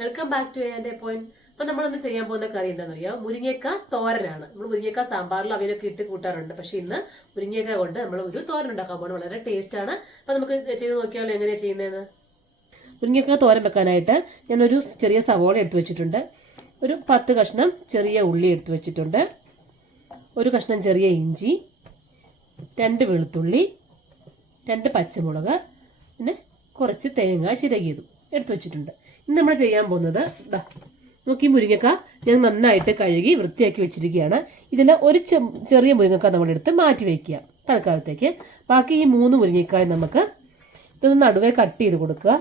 Welcome back to എന്റെ point. അപ്പൊ നമ്മളിന്ന് ചെയ്യാൻ പോകുന്ന കറി എന്താണെന്നറിയാം, മുരിങ്ങക്ക തോരനാണ്. നമ്മൾ മുരിങ്ങക്ക സാമ്പാറിൽ അവയിലൊക്കെ ഇട്ട് കൂട്ടാറുണ്ട്. പക്ഷെ ഇന്ന് മുരിങ്ങക്ക കൊണ്ട് നമ്മൾ ഒരു തോരൻ ഉണ്ടാക്കാൻ പോകുന്നത് വളരെ ടേസ്റ്റ് ആണ്. അപ്പൊ നമുക്ക് ചെയ്ത് നോക്കിയാലോ എങ്ങനെയാ ചെയ്യുന്നതെന്ന്. മുരിങ്ങക്ക തോരൻ വെക്കാനായിട്ട് ഞാനൊരു ചെറിയ സവോള എടുത്തു വെച്ചിട്ടുണ്ട്. ഒരു 10 കഷ്ണം ചെറിയ ഉള്ളി എടുത്തു വെച്ചിട്ടുണ്ട്. ഒരു കഷ്ണം ചെറിയ ഇഞ്ചി, 2 വെളുത്തുള്ളി, 2 പച്ചമുളക്, പിന്നെ കുറച്ച് തേങ്ങ ചിരകിയതും എടുത്തു വെച്ചിട്ടുണ്ട്. ഇന്ന് നമ്മൾ ചെയ്യാൻ പോകുന്നത് നോക്കി, മുരിങ്ങക്ക ഞാൻ നന്നായിട്ട് കഴുകി വൃത്തിയാക്കി വെച്ചിരിക്കുകയാണ്. ഇതിൽ ഒരു ചെറിയ മുരിങ്ങക്ക നമ്മളെടുത്ത് മാറ്റി വയ്ക്കുക തൽക്കാലത്തേക്ക്. ബാക്കി ഈ 3 മുരിങ്ങക്കായ നമുക്ക് ഇതൊന്ന് നടുവേ കട്ട് ചെയ്ത് കൊടുക്കുക.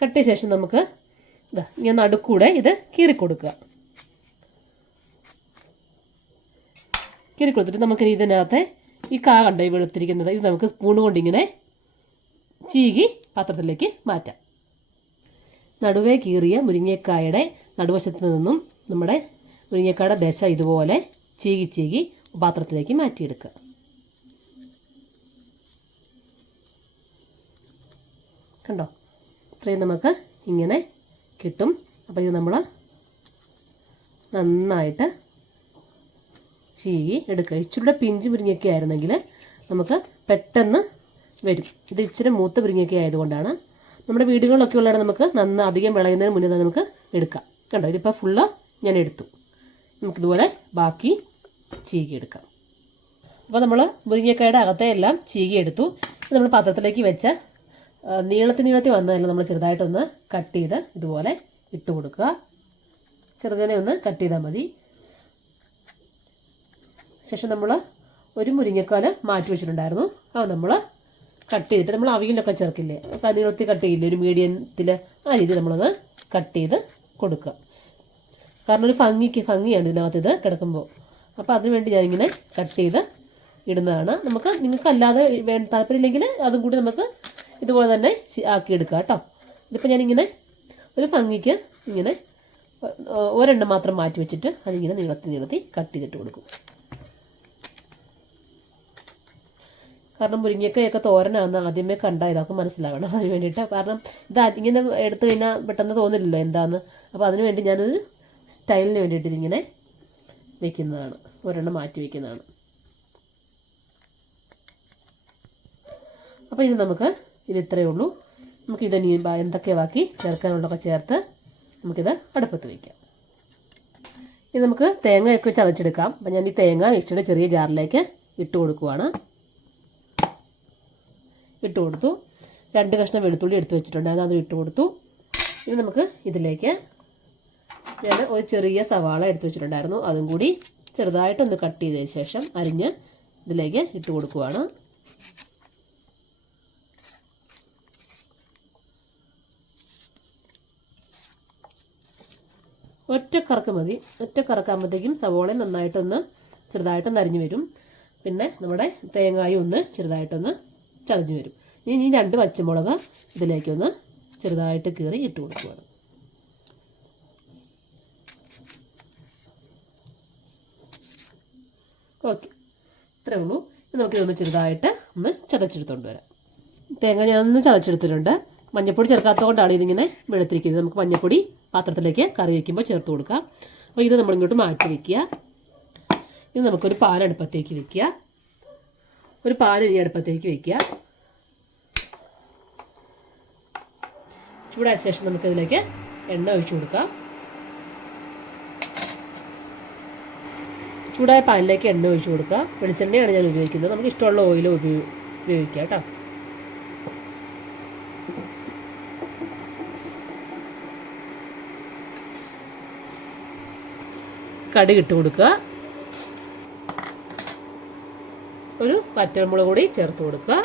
കട്ട് ചെയ്ത ശേഷം നമുക്ക് ഇങ്ങനെ നടുക്കൂടെ ഇത് കീറിക്കൊടുക്കുക. കീറിക്കൊടുത്തിട്ട് നമുക്കിനി ഇതിനകത്തെ ഈ കാ കണ്ടോ ഈ വെളുത്തിരിക്കുന്നത്, ഇത് നമുക്ക് സ്പൂൺ കൊണ്ടിങ്ങനെ ചീകി പാത്രത്തിലേക്ക് മാറ്റാം. നടുവേ കീറിയ മുരിങ്ങക്കായുടെ നടുവശത്ത് നിന്നും നമ്മുടെ മുരിങ്ങക്കായുടെ ദശ ഇതുപോലെ ചീകി പാത്രത്തിലേക്ക് മാറ്റിയെടുക്കുക. കണ്ടോ, ഇത്രയും നമുക്ക് ഇങ്ങനെ കിട്ടും. അപ്പോൾ ഇത് നമ്മൾ നന്നായിട്ട് ചീകി എടുക്കുക. ഇച്ചിരി പിഞ്ച് മുരിങ്ങയൊക്കെ ആയിരുന്നെങ്കിൽ നമുക്ക് പെട്ടെന്ന് വരും. ഇത് ഇച്ചിരി മൂത്ത മുരിങ്ങയൊക്കെ ആയതുകൊണ്ടാണ്. നമ്മുടെ വീടുകളിലൊക്കെ ഉള്ളതാണ് നമുക്ക് അധികം വിളയുന്നതിന് മുന്നേ തന്നെ നമുക്ക് എടുക്കാം. കണ്ടോ, ഇതിപ്പോൾ ഫുള്ള് ഞാൻ എടുത്തു. നമുക്കിതുപോലെ ബാക്കി ചീകി എടുക്കാം. അപ്പോൾ നമ്മൾ മുരിങ്ങക്കായുടെ അകത്തെ എല്ലാം ചീകി എടുത്തു. നമ്മൾ പാത്രത്തിലേക്ക് വെച്ച് നീളത്തി വന്നതെല്ലാം നമ്മൾ ചെറുതായിട്ടൊന്ന് കട്ട് ചെയ്ത് ഇതുപോലെ ഇട്ട് കൊടുക്കുക. ചെറുങ്ങനെ ഒന്ന് കട്ട് ചെയ്താൽ മതി. ശേഷം നമ്മൾ ഒരു മുരിങ്ങക്കാല് മാറ്റി വെച്ചിട്ടുണ്ടായിരുന്നു. അത് നമ്മൾ കട്ട് ചെയ്തിട്ട് നമ്മൾ അവിയലൊക്കെ ചേർക്കില്ലേ, അപ്പോൾ നീളത്തി കട്ട് ചെയ്യില്ലേ, ഒരു മീഡിയത്തിൽ ആ രീതിയിൽ നമ്മളത് കട്ട് ചെയ്ത് കൊടുക്കുക. കാരണം ഒരു ഭംഗിയാണ് ഇതിനകത്ത് ഇത് കിടക്കുമ്പോൾ. അപ്പോൾ അതിനുവേണ്ടി ഞാനിങ്ങനെ കട്ട് ചെയ്ത് ഇടുന്നതാണ്. നിങ്ങൾക്ക് അല്ലാതെ താല്പര്യമില്ലെങ്കിൽ അതും കൂടി നമുക്ക് ഇതുപോലെ തന്നെ ആക്കിയെടുക്കാം കേട്ടോ. ഇതിപ്പോൾ ഞാനിങ്ങനെ ഒരു ഭംഗിക്ക് ഇങ്ങനെ ഒരെണ്ണം മാത്രം മാറ്റി വെച്ചിട്ട് അതിങ്ങനെ നീളത്തി കട്ട് ചെയ്തിട്ട് കൊടുക്കും. കാരണം മുരിങ്ങക്കയൊക്കെ തോരനാണെന്ന് ആദ്യമേ കണ്ടാൽ ഇതൊക്കെ മനസ്സിലാകണം. അതിന് വേണ്ടിയിട്ട്, കാരണം ഇത് ഇങ്ങനെ എടുത്തു കഴിഞ്ഞാൽ പെട്ടെന്ന് തോന്നില്ലല്ലോ എന്താന്ന്. അപ്പോൾ അതിന് വേണ്ടി ഞാനൊരു സ്റ്റൈലിന് വേണ്ടിയിട്ട് ഇതിങ്ങനെ വെക്കുന്നതാണ്, ഒരെണ്ണം മാറ്റി വയ്ക്കുന്നതാണ്. അപ്പോൾ ഇനി നമുക്ക് ഇത് ഇത്രയേ ഉള്ളൂ. നമുക്കിത് എന്തൊക്കെ ബാക്കി ചേർക്കാനുള്ളതൊക്കെ ചേർത്ത് നമുക്കിത് അടുപ്പത്ത് വയ്ക്കാം. ഇനി നമുക്ക് തേങ്ങയൊക്കെ ചതച്ചെടുക്കാം. അപ്പം ഞാൻ ഈ തേങ്ങ മിക്സിയുടെ ചെറിയ ജാറിലേക്ക് ഇട്ട് കൊടുക്കുവാണ്. ഇട്ട് കൊടുത്തു. 2 കഷ്ണം വെളുത്തുള്ളി എടുത്ത് വെച്ചിട്ടുണ്ടായിരുന്നു, അത് ഇട്ട് കൊടുത്തു. ഇനി നമുക്ക് ഇതിലേക്ക് ഞാൻ ഒരു ചെറിയ സവാള എടുത്ത് വെച്ചിട്ടുണ്ടായിരുന്നു, അതും കൂടി ചെറുതായിട്ടൊന്ന് കട്ട് ചെയ്തതിന് ശേഷം അരിഞ്ഞ് ഇതിലേക്ക് ഇട്ട് കൊടുക്കുവാണ്. ഒറ്റ കറക്ക് മതി. ഒറ്റ കറക്കാകുമ്പോഴത്തേക്കും സവോള നന്നായിട്ടൊന്ന് ചെറുതായിട്ടൊന്ന് അരിഞ്ഞു വരും. പിന്നെ നമ്മുടെ തേങ്ങായും ഒന്ന് ചെറുതായിട്ടൊന്ന് ചതഞ്ഞു വരും. ഇനി 2 പച്ചമുളക് ഇതിലേക്കൊന്ന് ചെറുതായിട്ട് കീറി ഇട്ട് കൊടുക്കുകയാണ്. ഓക്കെ, ഇത്രയേ ഉള്ളൂ. നമുക്കിതൊന്ന് ചെറുതായിട്ട് ഒന്ന് ചതച്ചെടുത്തുകൊണ്ട് വരാം. തേങ്ങ ഞാനൊന്ന് ചതച്ചെടുത്തിട്ടുണ്ട്. മഞ്ഞൾപ്പൊടി ചേർക്കാത്തതുകൊണ്ടാണ് ഇതിങ്ങനെ വെളുത്തിരിക്കുന്നത്. നമുക്ക് മഞ്ഞൾപ്പൊടി പാത്രത്തിലേക്ക് കറി വയ്ക്കുമ്പോൾ ചേർത്ത് കൊടുക്കാം. അപ്പോൾ ഇത് നമ്മളിങ്ങോട്ട് മാറ്റി വയ്ക്കുക. ഇത് നമുക്കൊരു പാൻ അടുപ്പത്തേക്ക് വയ്ക്കുക. ഒരു പാൻ ഇനി അടുപ്പത്തേക്ക് വയ്ക്കുക. ചൂടായ ശേഷം നമുക്കതിലേക്ക് എണ്ണ ഒഴിച്ചു കൊടുക്കാം. ചൂടായ പാനിലേക്ക് എണ്ണ ഒഴിച്ചു കൊടുക്കുക. വെളിച്ചെണ്ണയാണ് ഞാൻ ഉപയോഗിക്കുന്നത്. നമുക്ക് ഇഷ്ടമുള്ള ഓയിൽ ഉപയോഗിക്കാം കേട്ടോ. കടുക് ഇട്ട് കൊടുക്കുക. ഒരു വറ്റൽമുളക് കൂടി ചേർത്ത് കൊടുക്കുക.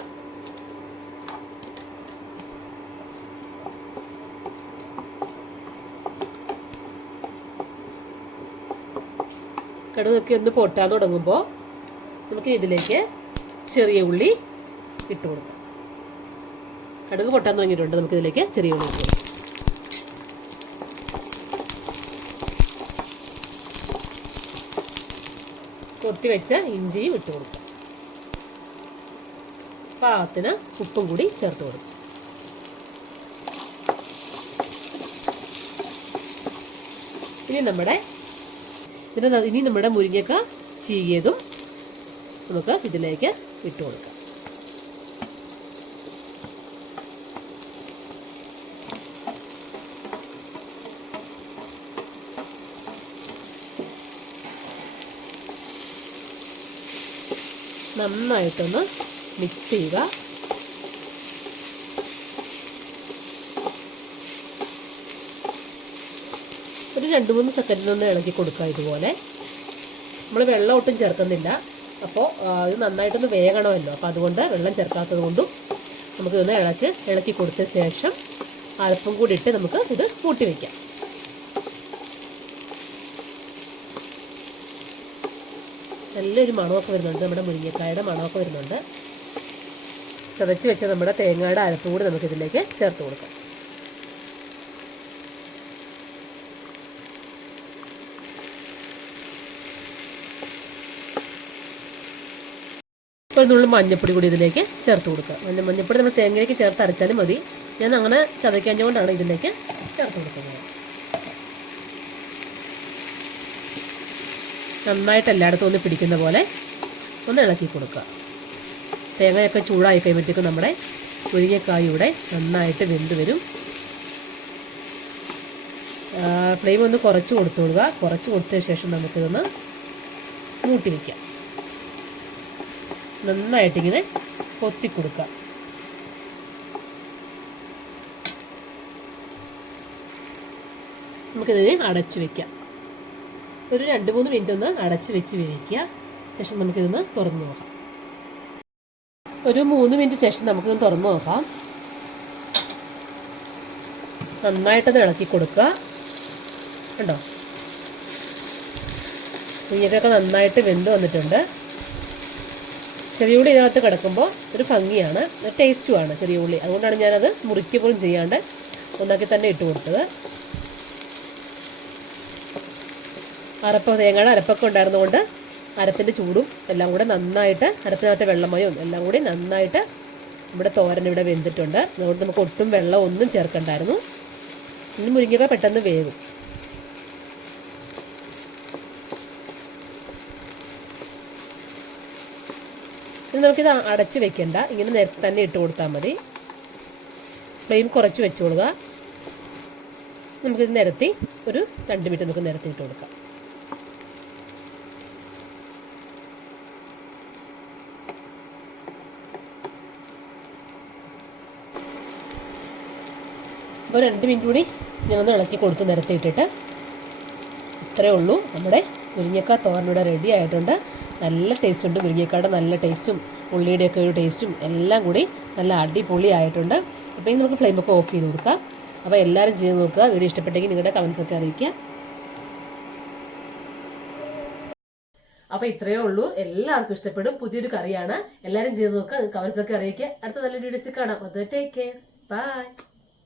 കടുകൊക്കെ ഒന്ന് പൊട്ടാൻ തുടങ്ങുമ്പോൾ നമുക്ക് ഇതിലേക്ക് ചെറിയ ഉള്ളി ഇട്ട് കൊടുക്കാം. കടുക് പൊട്ടാൻ തുടങ്ങിയിട്ടുണ്ട്. നമുക്കിതിലേക്ക് ചെറിയ ഉള്ളി ഇട്ട് കൊടുക്കാം. കൊത്തി വെച്ച ഇഞ്ചിയും ഇട്ട് കൊടുക്കാം. പാകത്തിന് ഉപ്പും കൂടി ചേർത്ത് കൊടുക്കും. ഇനി നമ്മുടെ മുരിങ്ങക്ക ചീകിയതും നമുക്ക് ഇതിലേക്ക് ഇട്ട് കൊടുക്കാം. നന്നായിട്ടൊന്ന് മിക്സ് ചെയ്യുക. ഒരു 2-3 സെക്കൻഡിലൊന്ന് ഇളക്കി കൊടുക്കുക. ഇതുപോലെ നമ്മൾ വെള്ളം ഒട്ടും ചേർക്കുന്നില്ല. അപ്പോൾ ഇത് നന്നായിട്ടൊന്ന് വേകണമല്ലോ. അപ്പോൾ അതുകൊണ്ട് വെള്ളം ചേർക്കാത്തത് കൊണ്ടും നമുക്കിതൊന്ന് ഇളക്കി കൊടുത്ത ശേഷം അല്പം കൂടി ഇട്ട് നമുക്ക് ഇത് മൂട്ടി വയ്ക്കാം. നല്ലൊരു മണമൊക്കെ വരുന്നുണ്ട്. നമ്മുടെ മുരിങ്ങക്കായുടെ മണമൊക്കെ വരുന്നുണ്ട്. ചതച്ച് വെച്ച നമ്മുടെ തേങ്ങയുടെ അരപ്പും കൂടി നമുക്കിതിലേക്ക് ചേർത്ത് കൊടുക്കാം. ഇപ്പോൾ നുള്ളു മഞ്ഞപ്പൊടി കൂടി ഇതിലേക്ക് ചേർത്ത് കൊടുക്കുക. മഞ്ഞപ്പൊടി നമ്മൾ തേങ്ങയിലേക്ക് ചേർത്ത് അരച്ചാലും മതി. ഞാൻ അങ്ങനെ ചതയ്ക്കാഞ്ഞുകൊണ്ടാണ് ഇതിലേക്ക് ചേർത്ത് കൊടുക്കുന്നത്. നന്നായിട്ട് എല്ലായിടത്തും ഒന്ന് പിടിക്കുന്ന പോലെ ഒന്ന് ഇളക്കി കൊടുക്കുക. തേങ്ങയൊക്കെ ചൂടായി കഴിയുമ്പോഴത്തേക്കും നമ്മുടെ മുരിങ്ങക്കായ ഇവിടെ നന്നായിട്ട് വെന്ത് വരും. ഫ്ലെയിം ഒന്ന് കുറച്ച് കൊടുത്തുകൊടുക്കുക. കുറച്ച് കൊടുത്തതിന് ശേഷം നമുക്കിതൊന്ന് മൂട്ടി വയ്ക്കാം. നന്നായിട്ടിങ്ങനെ കൊത്തി കൊടുക്കുക. നമുക്കിതിനെ അടച്ചു വയ്ക്കാം. ഒരു 2-3 മിനിറ്റ് ഒന്ന് അടച്ച് വെച്ച് വേവിക്കുക. ശേഷം നമുക്കിതൊന്ന് തുറന്നു നോക്കാം. ഒരു 3 മിനിറ്റ് ശേഷം നമുക്കിതൊന്ന് തുറന്നു നോക്കാം. നന്നായിട്ടത് ഇളക്കി കൊടുക്കുക. കണ്ടോ, മുരിങ്ങയൊക്കെ നന്നായിട്ട് വെന്ത് വന്നിട്ടുണ്ട്. ചെറിയ ഉള്ളി ഇതിനകത്ത് കിടക്കുമ്പോൾ ഒരു ഭംഗിയാണ്, ടേസ്റ്റുമാണ് ചെറിയ ഉള്ളി. അതുകൊണ്ടാണ് ഞാനത് മുറിക്കുക പോലും ചെയ്യാണ്ട് ഒന്നാക്കി തന്നെ ഇട്ട് കൊടുത്തത്. തേങ്ങയുടെ അരപ്പൊക്കെ ഉണ്ടായിരുന്നുകൊണ്ട് അരപ്പിൻ്റെ ചൂടും എല്ലാം കൂടെ നന്നായിട്ട്, അരപ്പിനകത്തെ വെള്ളമയവും എല്ലാം കൂടി നന്നായിട്ട് നമ്മുടെ തോരൻ ഇവിടെ വെന്തിട്ടുണ്ട്. അതുകൊണ്ട് നമുക്ക് ഒട്ടും വെള്ളം ഒന്നും ചേർക്കണ്ടായിരുന്നു. ഇനി മുരിങ്ങയൊക്കെ പെട്ടെന്ന് വേവും. ഇനി നമുക്കിത് അടച്ച് വെക്കണ്ട, ഇങ്ങനെ നേരത്തെ തന്നെ ഇട്ട് കൊടുത്താൽ മതി. ഫ്ലെയിം കുറച്ച് വെച്ച് കൊടുക്കുക. നമുക്കിത് നിരത്തി ഒരു 2 മിനിറ്റ് നമുക്ക് നിരത്തി ഇട്ട് കൊടുക്കാം. അപ്പോൾ 2 മിനിറ്റ് കൂടി ഞാനൊന്ന് ഇളക്കി കൊടുത്ത് നിരത്തിയിട്ടിട്ട് ഇത്രയേ ഉള്ളൂ. നമ്മുടെ മുരിങ്ങക്കായ തോരനിവിടെ റെഡി ആയിട്ടുണ്ട്. നല്ല ടേസ്റ്റ് ഉണ്ട്. മുരിങ്ങക്കായുടെ നല്ല ടേസ്റ്റും ഉള്ളിയുടെയൊക്കെ ഒരു ടേസ്റ്റും എല്ലാം കൂടി നല്ല അടിപൊളി ആയിട്ടുണ്ട്. അപ്പോൾ ഇനി നമുക്ക് ഫ്ലെയിമൊക്കെ ഓഫ് ചെയ്ത് കൊടുക്കാം. അപ്പോൾ എല്ലാവരും ചെയ്ത് നോക്കുക. വീഡിയോ ഇഷ്ടപ്പെട്ടെങ്കിൽ നിങ്ങളുടെ കമൻസൊക്കെ അറിയിക്കുക. അപ്പോൾ ഇത്രയേ ഉള്ളൂ. എല്ലാവർക്കും ഇഷ്ടപ്പെടും. പുതിയൊരു കറിയാണ്. എല്ലാവരും ചെയ്ത് നോക്കുക. കമൻസൊക്കെ അറിയിക്കുക. അടുത്ത നല്ലൊരു വീഡിയോസിൽ കാണാം. അത് ടേക്ക് കെയർ. ബൈ.